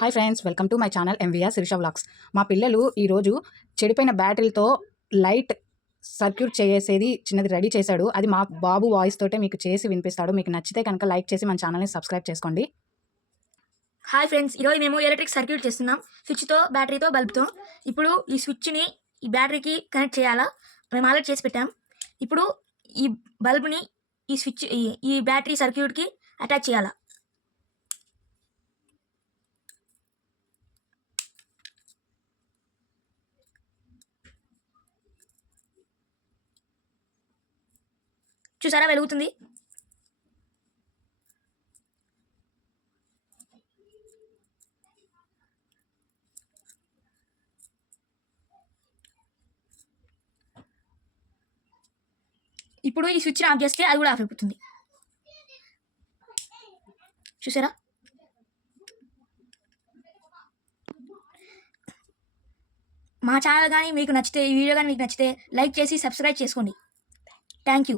Hi friends welcome to my channel MVR Sirisha vlogs. మా పిల్లలు ఈరోజు చెడిపోయిన బ్యాటరీలతో లైట్ సర్క్యూట్ చేసేది చిన్నది రెడీ చేశాడు. అది మా బాబు వాయిస్ తోటే మీకు చేసి వినిపిస్తాడు. మీకు నచ్చితే కనుక లైక్ చేసి మన ఛానల్ని సబ్స్క్రైబ్ చేసుకోండి. హాయ్ ఫ్రెండ్స్ ఈరోజు మేము ఎలక్ట్రిక్ సర్క్యూట్ చేస్తున్నాం. స్విచ్తో బ్యాటరీతో బల్బ్తో. ఇప్పుడు ఈ స్విచ్ని ఈ బ్యాటరీకి కనెక్ట్ చేయాలా? మేము ఆల్రెడీ చేసి పెట్టాం. ఇప్పుడు ఈ బల్బ్ని ఈ స్విచ్ ఈ- ఈ బ్యాటరీ సర్క్యూట్కి అటాచ్ చేయాలా? చూసారా వెలుగుతుంది? ఇప్పుడు ఈ స్విచ్ని ఆఫ్ చేస్తే అది కూడా ఆఫ్ అయిపోతుంది. చూసారా? మా ఛానల్ కానీ మీకు నచ్చితే ఈ వీడియో కానీ మీకు నచ్చితే లైక్ చేసి సబ్స్క్రైబ్ చేసుకోండి. Thank you